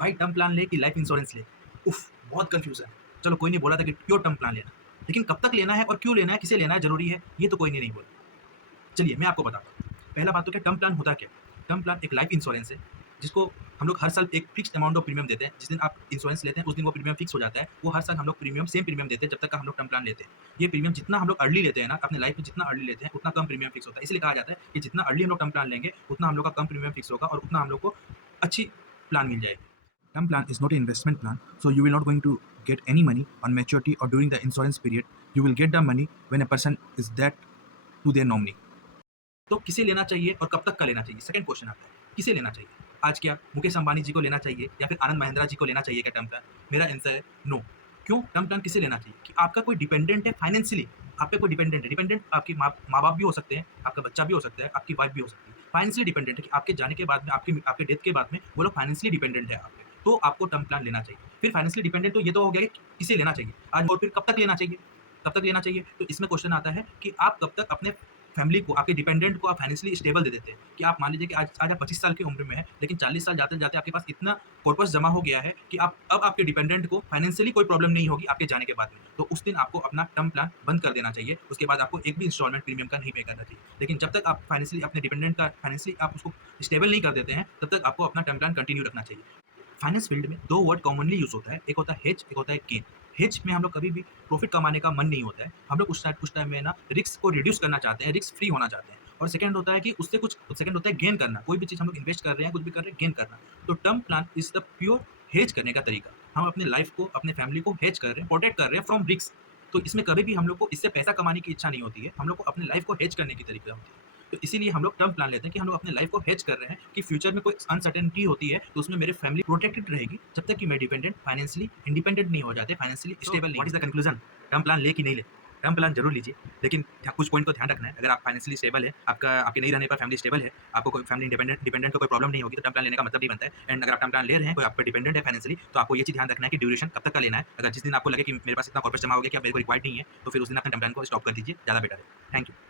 भाई term plan ले कि लाइफ इंश्योरेंस ले? उफ़! बहुत कन्फ्यूज़न है। चलो कोई नहीं बोला था कि प्योर टर्म प्लान लेना। लेकिन कब तक लेना है और क्यों लेना है, किसे लेना है, ज़रूरी है, ये तो कोई ने नहीं बोला। चलिए मैं आपको बताता हूँ। पहला बात तो क्या टर्म प्लान होता क्या है? टर्म प्लान एक लाइफ इंश्योरेंस है, जिसको हम लोग हर साल एक फिक्स्ड अमाउंट ऑफ प्रीमियम देते हैं। जिस दिन आप इंश्योरेंस लेते हैं, उस दिन वो प्रीमियम फिक्स हो जाता है। वो हर साल हम लोग प्रीमियम सेम प्रीमियम देते हैं जब तक का हम लोग टर्म प्लान लेते हैं। ये प्रीमियम जितना हम लोग अर्ली लेते हैं ना, अपने लाइफ में जितना अर्ली लेते हैं, उतना कम प्रीमियम फिक्स होता है। इसलिए कहा जाता है कि जितना अर्ली हम लोग टर्म प्लान लेंगे, उतना हम लोग का कम प्रीमियम फिक्स होगा और उतना हम लोग को अच्छी प्लान मिल जाएगी। Term plan is not an investment plan, so you will not going to get any money on maturity or during the insurance period. You will get the money when a person is dead to their nominee. तो किसे लेना चाहिए और कब तक का लेना चाहिए? सेकंड क्वेश्चन आता है, किसे लेना चाहिए? आज क्या मुकेश अंबानी जी को लेना चाहिए या फिर आनंद महिंद्रा जी को लेना चाहिए क्या टर्म प्लान? मेरा आंसर है नो। क्यों? टर्म प्लान किसे लेना चाहिए? कि आपका कोई डिपेंडेंट है फाइनेंशियली, आप पे कोई डिपेंडेंट है। डिपेंडेंट आपके माँ-बाप भी हो सकते हैं, आपका बच्चा भी हो सकता है, आपकी वाइफ भी हो सकती है। फाइनेंशियली डिपेंडेंट है कि आपके जाने के बाद में, आपके आपके डेथ के बाद में वो लोग फाइनेंशियली डिपेंडेंट है आप पे, तो आपको टर्म प्लान लेना चाहिए। फिर फाइनेंशियली डिपेंडेंट तो ये तो हो गया कि किसे लेना चाहिए? आज और फिर कब तक लेना चाहिए? कब तक लेना चाहिए? तो इसमें क्वेश्चन आता है कि आप कब तक अपने फैमिली को, आपके डिपेंडेंट को आप फाइनेंशियली स्टेबल दे देते हैं कि आप मान लीजिए कि आज आज आप 25 साल की उम्र में हैं, लेकिन 40 साल जाते-जाते आपके पास इतना कॉर्पस जमा हो गया है कि आप अब आपके डिपेंडेंट को फाइनेंशियली कोई प्रॉब्लम नहीं होगी आपके जाने के बाद में। तो उस दिन आपको अपना टर्म प्लान बंद कर देना चाहिए। उसके बाद आपको एक भी इंस्टॉलमेंट प्रीमियम का नहीं पे करना चाहिए। लेकिन जब तक आप फाइनेंशियली अपने डिपेंडेंट का फाइनेंशियली आप उसको स्टेबल नहीं कर देते हैं, तब तक आपको अपना टर्म प्लान कंटिन्यू रखना चाहिए। फाइनेंस फील्ड में 2 वर्ड कॉमनली यूज़ होता है, एक होता है हेज, एक होता है गेन। हेज में हम लोग कभी भी प्रॉफ़िट कमाने का मन नहीं होता है, हम लोग उस टाइम में ना रिस्क को रिड्यूस करना चाहते हैं, रिस्क फ्री होना चाहते हैं। और सेकंड होता है कि उससे कुछ सेकंड होता है गेन करना, कोई भी चीज़ हम लोग इन्वेस्ट कर रहे हैं, कुछ भी कर रहे हैं, गेन करना। तो term plan is the pure hedge करने का तरीका। हम अपने लाइफ़ को, अपने फैमिली को हेज कर रहे हैं, प्रोटेक्ट कर रहे हैं फ्रॉम रिस्क। तो इसमें कभी भी हम लोग को इससे पैसा कमाने की इच्छा नहीं होती है, हम लोग को अपने लाइफ़ को हेज करने की तरीका होती है। तो इसीलिए हम लोग टर्म प्लान लेते हैं कि हम लोग अपने लाइफ को हेज कर रहे हैं कि फ्यूचर में कोई अनसर्टेनिटी होती है तो उसमें मेरी फैमिली प्रोटेक्टेड रहेगी जब तक कि मैं डिपेंडेंट फाइनेंशियली इंडिपेंडेंट नहीं हो जाते, फाइनेंशियली स्टेबल नहीं। What is the conclusion? Term plan ले कि नहीं ले? टर्म प्लान जरूर लीजिए, लेकिन कुछ पॉइंट को ध्यान रखना है। अगर आप फाइनेंशियली स्टेबल है, आपका आपके नहीं रहने पर फैमिली स्टेबल है, आपको कोई फैमिली डिपेंडेंट को कोई प्रॉब्लम नहीं होगी, तो टर्म प्लान लेने का मतलब नहीं बनता है। एंड अगर आप टर्म प्लान ले रहे हैं, कोई आप पे डिपेंडेंट है फाइनेंशियली, तो आपको ये चीज़ ध्यान रखना है कि ड्यूरेशन कब तक का लेना है। अगर जिस दिन आपको लगे कि मेरे पास इतना कॉर्पस जमा हो गया कि अब मेरे को रिक्वायर्ड नहीं है, तो फिर उस दिन अपने टर्म प्लान को स्टॉप कर दीजिए, ज़्यादा बेटर है। Thank you.